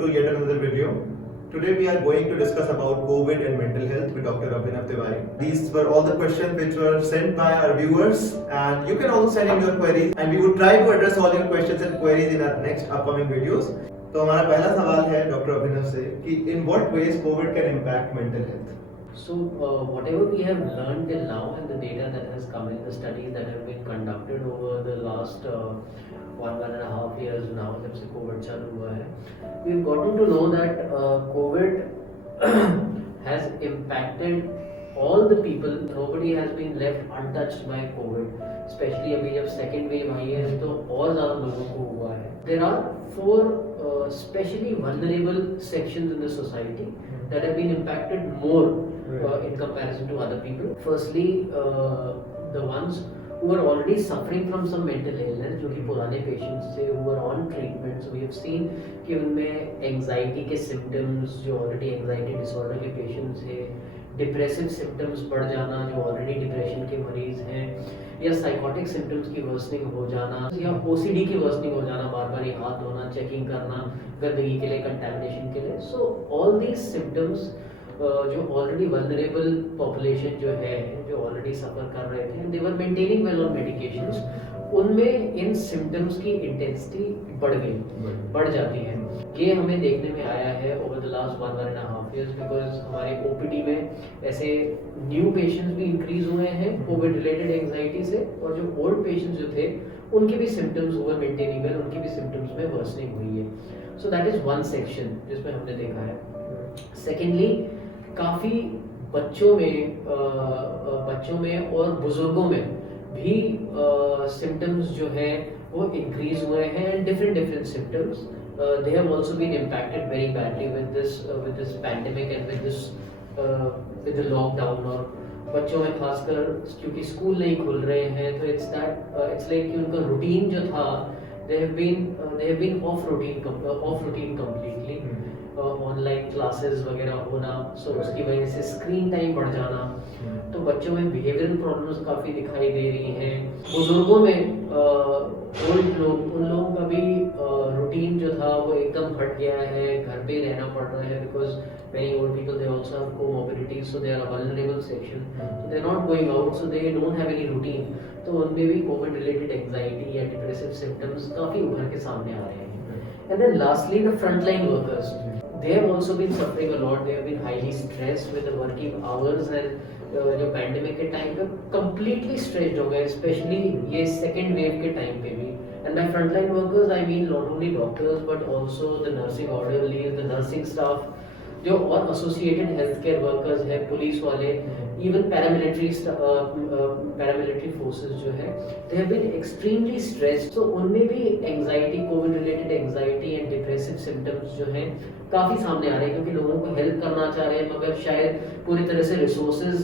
welcome to yet another video. Today we are going to discuss about COVID and mental health with Dr. Abhinav Tiwari. These were all the questions which were sent by our viewers, and you can also send in your queries, and we would try to address all your questions and queries in our next upcoming videos. तो हमारा पहला सवाल है doctor अभिनव से कि in what ways COVID can impact mental health? So, whatever we have learned till now and the data that has come in, the studies that have been conducted over the last 1.5 years now, जब से COVID चालू हुआ है, we've gotten to know that COVID has impacted all the people. Nobody has been left untouched by COVID. Especially अभी जब second wave आई है तो और ज़्यादा लोगों को हुआ है. There are 4 especially vulnerable sections in the society that have been impacted more in comparison to other people. Firstly, the ones who are already suffering from some mental illness, जो कि पुराने patients थे, who are on treatment. So we have seen कि उनमें anxiety के symptoms, जो already anxiety disorder के patients हैं, depressive symptoms बढ़ जाना, जो already depression के मरीज हैं, या साइकोटिक सिम्टम्स की वर्सनिंग हो जाना, या ओसीडी की वर्सनिंग हो जाना, बार बार ये हाथ धोना, चेकिंग करना गंदगी के लिए, कंटामिनेशन के लिए. सो ऑल दीज सिम्टम्स जो ऑलरेडी वल्नरेबल पॉपुलेशन जो है, जो ऑलरेडी सफर कर रहे थे, दे वर मेंटेनिंग वेल ऑन मेडिकेशंस, उनमें इन सिम्टम्स की इंटेंसिटी बढ़ जाती है. ये हमें देखने में आया है over the last 1.5 years, because हमारे ओपीडी में ऐसे न्यू पेशेंट्स भी इंक्रीज हुए हैं कोविड रिलेटेड एंजाइटी से, और जो ओल्ड पेशेंट्स जो थे उनके भी सिम्टम्स ओवर मेंटेनिंग वेल, उनकी भी सिम्टम्स में वर्सनिंग हुई है. So that is one section जिसमें हमने देखा है. सेकेंडली, काफ़ी बच्चों में और बुजुर्गों में भी सिम्टम्स जो है वो इंक्रीज हुए हैं. Different symptoms, they have also been impacted very badly with this pandemic and with the lockdown. और बच्चों में खासकर क्योंकि स्कूल नहीं खुल रहे हैं, तो it's like कि उनका रूटीन जो था, they have been off routine completely. Online classes वगैरह होना, सो उसकी वजह से स्क्रीन टाइम बढ़ जाना, तो बच्चों में बिहेवियरल प्रॉब्लम्स काफ़ी दिखाई दे रही हैं. बुजुर्गों में ओल्ड लोग, उन लोगों का भी रूटीन जो था वो एकदम हट गया है, घर पे रहना पड़ रहा है, because many old people, they also have comorbidities, so they are a vulnerable section, so they are not going out, so they don't have any routine. तो उनमें भी कोविड रिलेटेड एंजाइटी या डिप्रेसिव सिम्टम्स काफ़ी उभर के सामने आ रहे हैं. And then lastly the frontline workers, they have also been suffering a lot. They have been highly stressed with the working hours, and जो पैंडेमिक के टाइम पे completely stressed हो गए, स्पेशली ये सेकेंड वेव के टाइम पे भी. And by frontline workers I mean not only doctors but also the nursing orderlies, the nursing staff, जो और एसोसिएटेड हेल्थ केयर वर्कर्स है, पुलिस वाले, इवन पैरामिलिट्री फोर्सेस जो है, they have been extremely stressed. तो उनमें भी anxiety, covid related anxiety and depressive symptoms जो हैं काफ़ी सामने आ रहे हैं, क्योंकि लोगों को हेल्प करना चाह रहे हैं मगर शायद पूरी तरह से रिसोर्सेज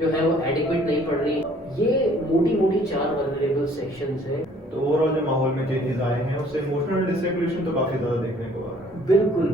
जो है वो एडिक्वेट नहीं पड़ रही. ये मोटी 4 वल्नरेबल सेक्शंस है. तो ओवरऑल जो माहौल में चेंजेस आए हैं उससे इमोशनल डिसरेगुलेशन तो काफ़ी ज़्यादा देखने को आ रहा है. बिल्कुल.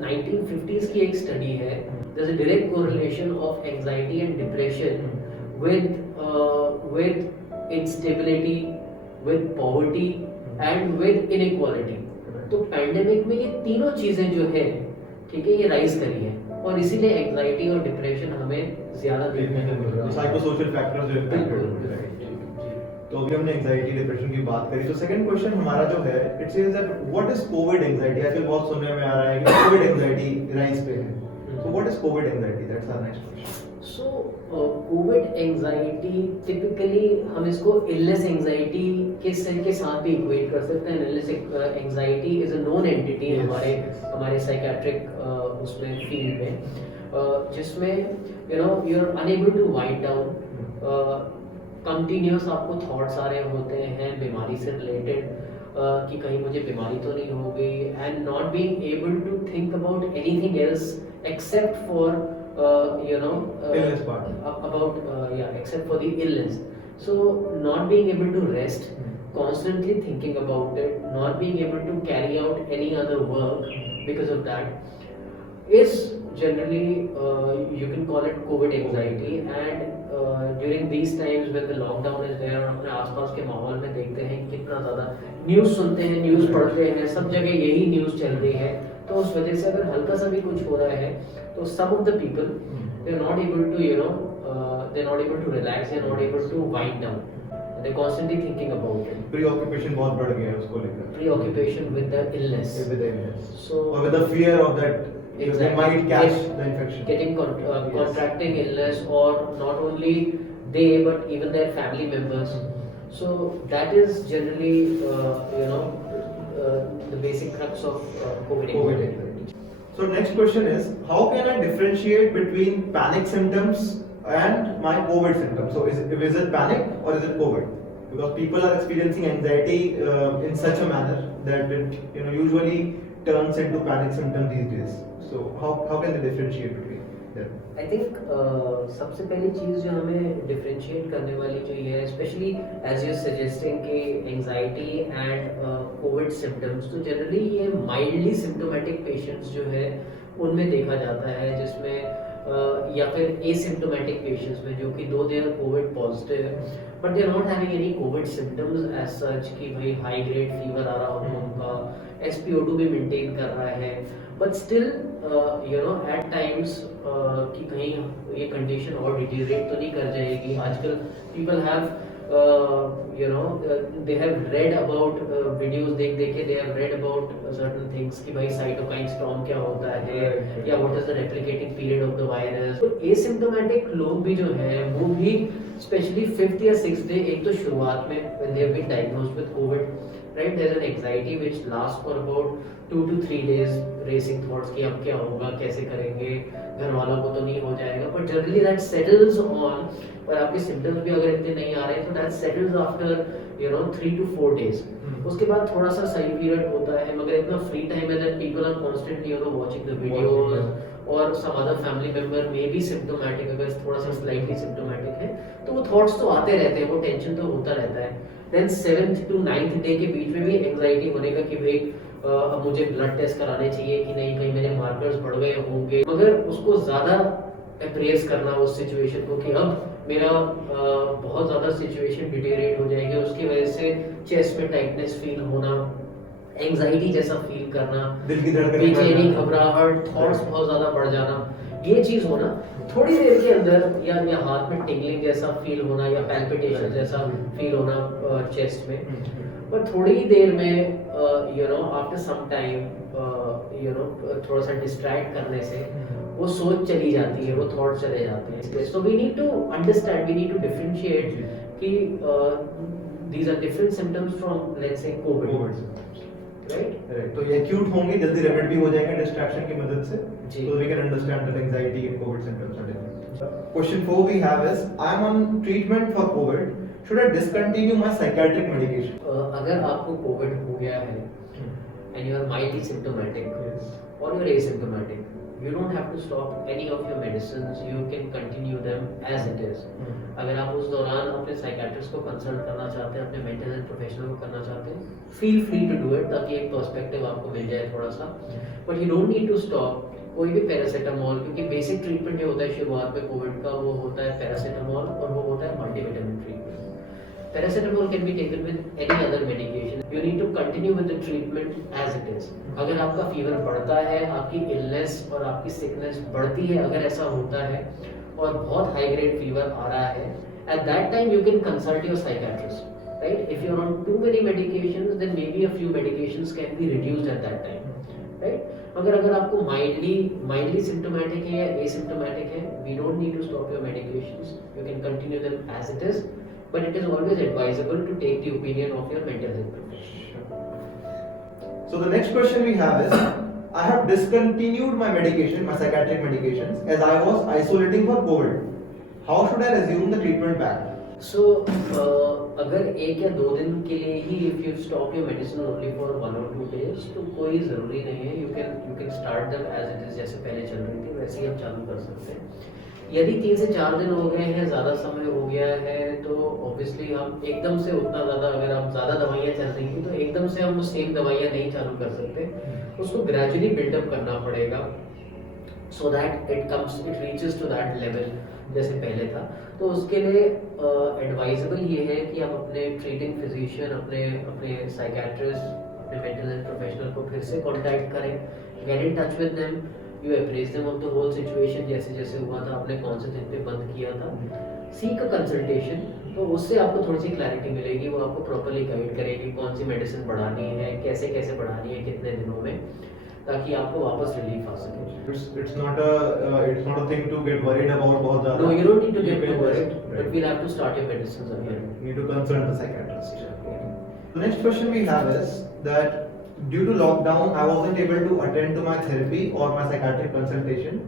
1950s की एक स्टडी है, there's a direct correlation of anxiety and depression with instability, with poverty and with inequality. तो पैंडेमिक में ये तीनों चीजें जो है, ठीक है, ये राइज करी है, और इसीलिए एंजाइटी और डिप्रेशन हमें ज्यादा देखने को मिल रहा है. साइकोसोशल फैक्टर्स जो इम्पैक्ट कर रहे हैं. तो अभी हमने एंजाइटी डिप्रेशन की बात करी, तो सेकंड क्वेश्चन हमारा जो है, it says that what is covid anxiety. आजकल बहुत सुनने में आ रहा है कि कोविड एंजाइटी राइज पे है. So what is covid anxiety? That's our next question. So covid anxiety typically हम इसको इलनेस एंजाइटी के साथ भी इक्वेट कर सकते हैं. Illness anxiety is a known entity हमारे साइकियाट्रिक उसमें फील्ड में, जिसमें you are unable to wind down. Continuous आपको थॉट्स आ रहे होते हैं बीमारी से रिलेटेड, कि कहीं मुझे बीमारी तो नहीं हो गई, and not being able to think about anything else except for illness part. except for the illness. So not being able to rest, constantly thinking about it, not being able to carry out any other work because of that is generally you can call it COVID anxiety. And during these times when the lockdown is there, अपने आसपास के माहौल में देखते हैं कितना ज़्यादा news सुनते हैं, न्यूज़ पढ़ते हैं, सब जगह यही न्यूज़ चल रही है, तो उस वजह से अगर हल्का सा भी कुछ हो रहा है तो some of the people they are not able to they are not able to relax, they are not able to wind down, they constantly thinking about it, preoccupation बहुत बढ़ गया है उसको लेकर, preoccupation with the illness, with the illness, so or with the fear of that they might catch the infection, getting contracting illness, or not only they but even their family members. So that is generally the basic crux of COVID. COVID. So next question is, how can I differentiate between panic symptoms and my COVID symptoms? So is it panic or is it COVID? Because people are experiencing anxiety in such a manner that it usually turns into panic symptoms these days. So how can they differentiate between them? I think सबसे पहली चीज़ जो हमें differentiate करने वाली जो ये है, specially as you suggesting कि एंजाइटी एंड कोविड सिम्टम्स, तो जनरली ये माइल्डली सिम्टोमेटिक पेशेंट्स जो है उनमें देखा जाता है, जिसमें या फिर एसिम्टोमेटिक पेशेंट्स में जो कि दो they are covid positive but they are not having any covid symptoms as such कि भाई हाई ग्रेड फीवर आ रहा हो, उनका SpO2 भी मेंटेन कर रहा है, बट स्टिल एट टाइम्स कि कहीं ये कंडीशन और डिटीरिएट तो नहीं कर जाएगी. आजकल people have they have read about videos देख के they have read about certain things कि भाई cytokine storm क्या होता है या what is the replicating period of the virus. तो asymptomatic लोग भी जो है वो भी especially 5th या 6th day, एक तो शुरुआत में when they have been diagnosed with COVID, right, there is an anxiety which lasts for about 2 to 3 days, racing thoughts कि अब क्या होगा, कैसे करेंगे, घर वालों को तो नहीं हो जाएगा, but generally that settles on, और आपके सिम्टम्स भी अगर इतने नहीं आ रहे तो that settles after 3 to 4 days. उसके बाद थोड़ा सा सही पीरियड होता है, मगर इतना फ्री टाइम है that people are constantly watching the videos, और some other family member may be symptomatic, अगर थोड़ा सा slightly symptomatic है तो वो थॉट्स तो आते रहते हैं, वो टेंशन तो होता रहता है. Then 7th to 9th day के बीच में भी एंग्जाइटी होने का कि भाई अब मुझे ब्लड टेस्ट कराने चाहिए कि नहीं, कहीं मेरे मार्कर्स बढ़ गए होंगे, मगर उसको ज़्यादा अप्रेस करना उस सिचुएशन को कि अब मेरा बहुत ज़्यादा सिचुएशन डिटेरिएट हो जाएगी, उसकी वजह से चेस्ट में टाइटनेस फील होना, एंग्जाइटी जैसा फील करना, दिल की धड़कन, बेचैनी, घबराहट, थॉट्स बहुत ज़्यादा बढ़ जाना, ये चीज़ होना थोड़ी देर के अंदर, या हाथ में टिंगलिंग जैसा फील होना या पैल्पिटेशन जैसा फील होना चेस्ट में, पर थोड़ी ही देर में आफ्टर सम टाइम थोड़ा सा डिस्ट्रैक्ट करने से वो सोच चली जाती है, वो थॉट चले जाते हैं. So we need to understand, we need to differentiate कि these are different symptoms from let's say covid, right. तो ये एक्यूट होंगे, जल्दी रेमेडी भी हो जाएंगे डिस्ट्रैक्शन की मदद से, जी. so we can understand that anxiety and COVID symptoms are different. Question 4 we have is, I am on treatment for COVID. Should I discontinue my psychiatric medication? अगर आपको कोविड हो गया है and you are mildly symptomatic, Yes. or you are asymptomatic, you don't have to stop any of your medicines, you can continue them as it is. अगर आप उस दौरान अपने साइकियाट्रिस्ट को कंसल्ट करना चाहते हैं, अपने मेंटल हेल्थ प्रोफेशनल को करना चाहते हैं, feel free to do it, ताकि एक पर्सपेक्टिव आपको मिल जाए थोड़ा सा, but you don't need to stop कोई भी पैरासीटामोल, क्योंकि बेसिक ट्रीटमेंट जो होता है शुरुआत में कोविड का वो होता है पैरासीटामोल, और वो होता है multivitamin treatment. Paracetamol can be taken with any other medication. You need to continue with the treatment as it is. अगर आपका फीवर बढ़ता है, आपकी इलनेस और आपकी सिकनेस बढ़ती है, अगर ऐसा होता है और बहुत हाई ग्रेड फीवर आ रहा है, at that time you can consult your psychiatrist, right? If you are on too many medications, then maybe a few medications can be reduced at that time, right? अगर आपको mildly symptomatic है या asymptomatic है, we don't need to stop your medications. You can continue them as it is. But it is always advisable to take the opinion of your mental health professional. So the next question we have is, I have discontinued my medication, my psychiatric medications, as I was isolating for COVID. How should I resume the treatment back? So अगर 1 या 2 दिन के लिए ही if you stop your medicine only for 1 or 2 days, तो कोई ज़रूरी नहीं है, you can start them as it is, जैसे पहले चल रही थी वैसे ही हम चालू कर सकते हैं. यदि 3 से 4 दिन हो गए हैं, ज़्यादा समय हो गया है, तो ऑब्वियसली हम एकदम से उतना ज़्यादा, अगर आप ज़्यादा दवाइयाँ चल रही थी तो एकदम से हम सेम दवाइयाँ नहीं चालू कर सकते, उसको ग्रेजुअली बिल्डअप करना पड़ेगा, so that it reaches to that level जैसे पहले था. तो उसके लिए एडवाइजेबल ये है कि आप अपने ट्रीटिंग फिजिशियन, अपने साइकियाट्रिस्ट अपने मेंटल हेल्थ प्रोफेशनल को फिर से कांटेक्ट करें, get in touch with them, you appraise them of the whole situation, जैसे जैसे हुआ था, आपने कौन से दिन पे बंद किया था, सीक अ कंसल्टेशन। तो उससे आपको थोड़ी सी क्लैरिटी मिलेगी, वो आपको प्रॉपर्ली गाइड करेगी कौन सी मेडिसिन बढ़ानी है, कैसे कैसे बढ़ानी है, कितने दिनों में, ताकि आपको वापस रिलीफ आ सके। It's not a thing to get worried about बहुत ज़्यादा. No, you don't need to You get can too worried, just- but right. we'll have to start your medicines You again. need to consult the psychiatrist. The next question we have is that due to lockdown, I wasn't able to attend to my therapy or my psychiatric consultation,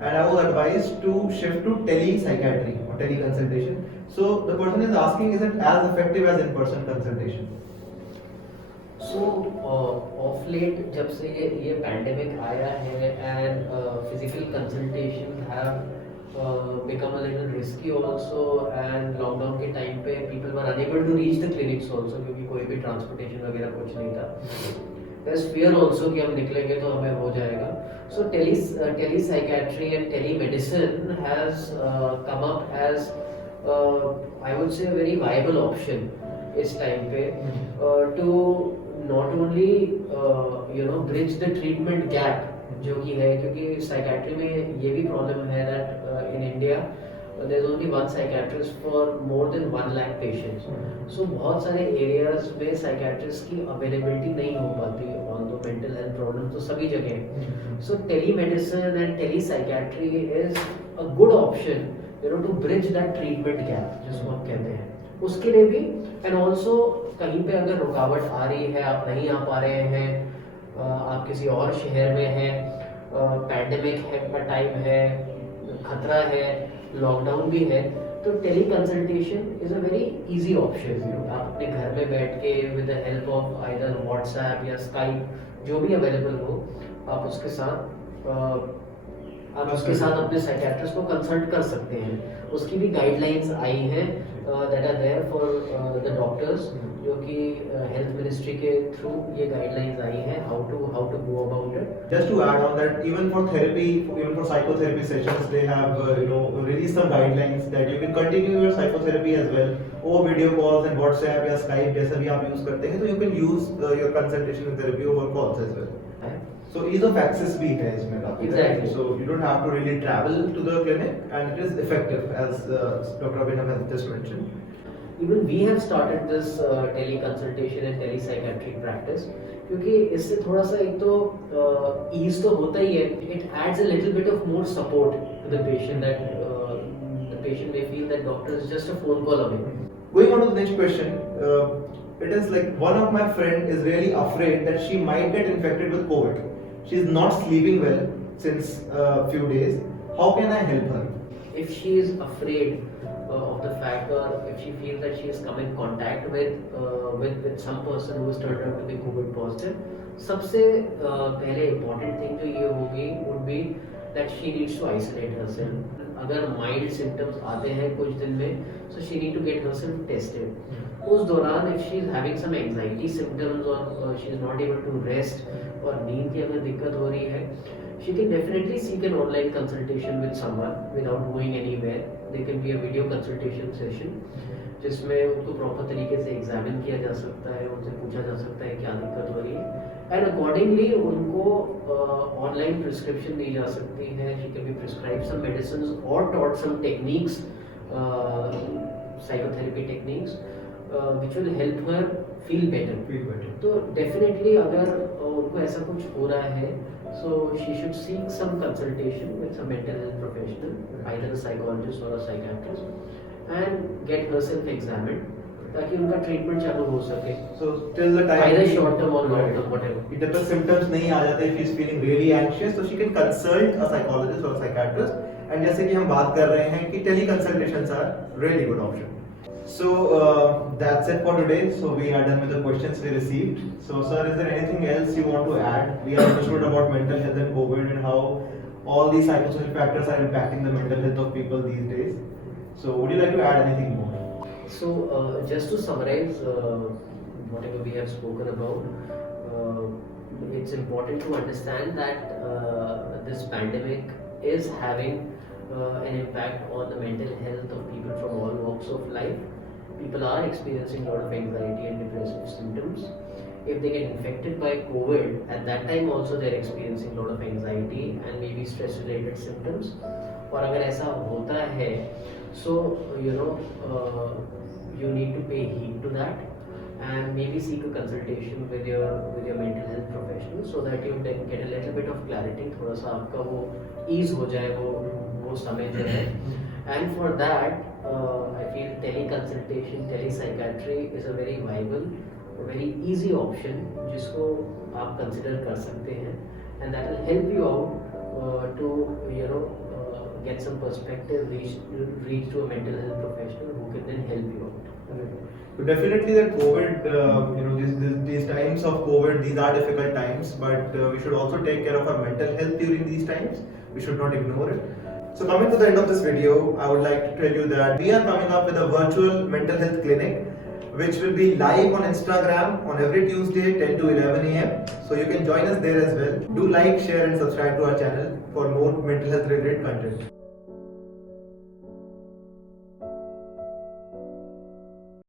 and I was advised to shift to tele-psychiatry or tele-consultation. So the person is asking, is it as effective as in-person consultation? So of late जब से ये pandemic आया है and physical consultation have become a little risky also, and lockdown के time पे people were unable to reach the clinics also, क्योंकि कोई भी ट्रांसपोर्टेशन वगैरह कुछ नहीं था. There's fear also कि हम निकलेंगे तो हमें हो जाएगा. So tele psychiatry and telemedicine has come up as I would say a very viable option इस टाइम पे to not only bridge the treatment gap जो कि है, क्योंकि साइकेट्री में ये भी प्रॉब्लम है that in India there's only one psychiatrist for more than 1 lakh patients. So बहुत सारे areas में psychiatrist की availability नहीं हो पाती on the mental health problem तो सभी जगह है. So telemedicine and telepsychiatry is a good option, to bridge that treatment gap जिसको हम कहते हैं, उसके लिए भी. एंड ऑल्सो कहीं पे अगर रुकावट आ रही है, आप नहीं आ पा रहे हैं, आप किसी और शहर में हैं, पैंडेमिक है का टाइम है, खतरा है, लॉकडाउन भी है, तो tele consultation is a very easy option. आप अपने घर में बैठ के with the help of either WhatsApp या स्काइप जो भी अवेलेबल हो, आप उसके साथ अपने साइकियाट्रिस्ट को कंसल्ट कर सकते हैं. उसकी भी गाइडलाइंस आई हैं that are there for the doctors, जो कि हेल्थ मिनिस्ट्री के थ्रू ये गाइडलाइंस आई हैं how to go about it. Just to add on that, even for therapy, even for psychotherapy sessions, they have released some guidelines that you can continue your psychotherapy as well over video calls and WhatsApp या Skype जैसा भी आप use करते हैं, तो you can use your consultation and therapy over calls as well. So ease of access भी है इसमें काफी. Exactly. So you don't have to really travel to the clinic, and it is effective as Dr. Abhinav has just mentioned. Even we have started this tele-consultation and tele-psychiatric practice, क्योंकि इससे थोड़ा सा एक तो ease तो होता ही है, it adds a little bit of more support to the patient, that the patient may feel that doctor is just a phone call away. Going on to the next question, it is like one of my friend is really afraid that she might get infected with COVID. She is not sleeping well since a few days. How can I help her? If she is afraid of the fact, or if she feels that she has come in contact with some person who has turned out to be COVID positive, सबसे पहले important thing जो ये होगी would be that she needs to isolate herself. अगर mild symptoms आते हैं कुछ दिन में, so she need to get herself tested. उस दौरान if she is having some anxiety symptoms or she is not able to rest और नींद की अगर दिक्कत हो रही है, she can definitely seek an online consultation with someone without going anywhere. There can be a video consultation session जिसमें उनको प्रॉपर तरीके से एग्जामिन किया जा सकता है, उनसे पूछा जा सकता है क्या दिक्कत हो रही है, एंड अकॉर्डिंगली उनको ऑनलाइन प्रिस्क्रिप्शन दी जा सकती है. She can be prescribe some medicine और taught some techniques, psychotherapy techniques which will help her feel better. तो definitely अगर उनको ऐसा कुछ हो रहा है, so she should seek some consultation with some mental health professional, either a psychologist or a psychiatrist, and get herself examined ताकि उनका ट्रीटमेंट चालू हो सके. So till the time either short term or long term, whatever. जब तक symptoms नहीं आ जाते, she is feeling really anxious, so she can consult a psychologist or a psychiatrist. And जैसे कि हम बात कर रहे हैं कि teleconsultations are really good option. So that's it for today. So we are done with the questions we received. So sir, is there anything else you want to add? We have understood about mental health and COVID and how all these psychosocial factors are impacting the mental health of people these days. So would you like to add anything more? So just to summarize whatever we have spoken about, it's important to understand that this pandemic is having an impact on the mental health of people from all walks of life. People are experiencing a lot of anxiety and depressive symptoms, if they get infected by COVID, at that time also they're experiencing a lot of anxiety and maybe stress related symptoms. और अगर ऐसा होता है, so you need to pay heed to that and maybe seek a consultation with your mental health professional so that you can get a little bit of clarity, थोड़ा सा आपका वो ease हो जाए वो समय जो है. And for that, I feel teleconsultation, telepsychiatry is a very viable, a very easy option जिसको आप consider कर सकते हैं, and that will help you out to get some perspective, reach to a mental health professional who can then help you out. So definitely that COVID, these times of COVID, these are difficult times, but we should also take care of our mental health during these times. We should not ignore it. So coming to the end of this video, I would like to tell you that we are coming up with a virtual mental health clinic which will be live on Instagram on every Tuesday 10 to 11 a.m. So you can join us there as well. Do like, share and subscribe to our channel for more mental health related content.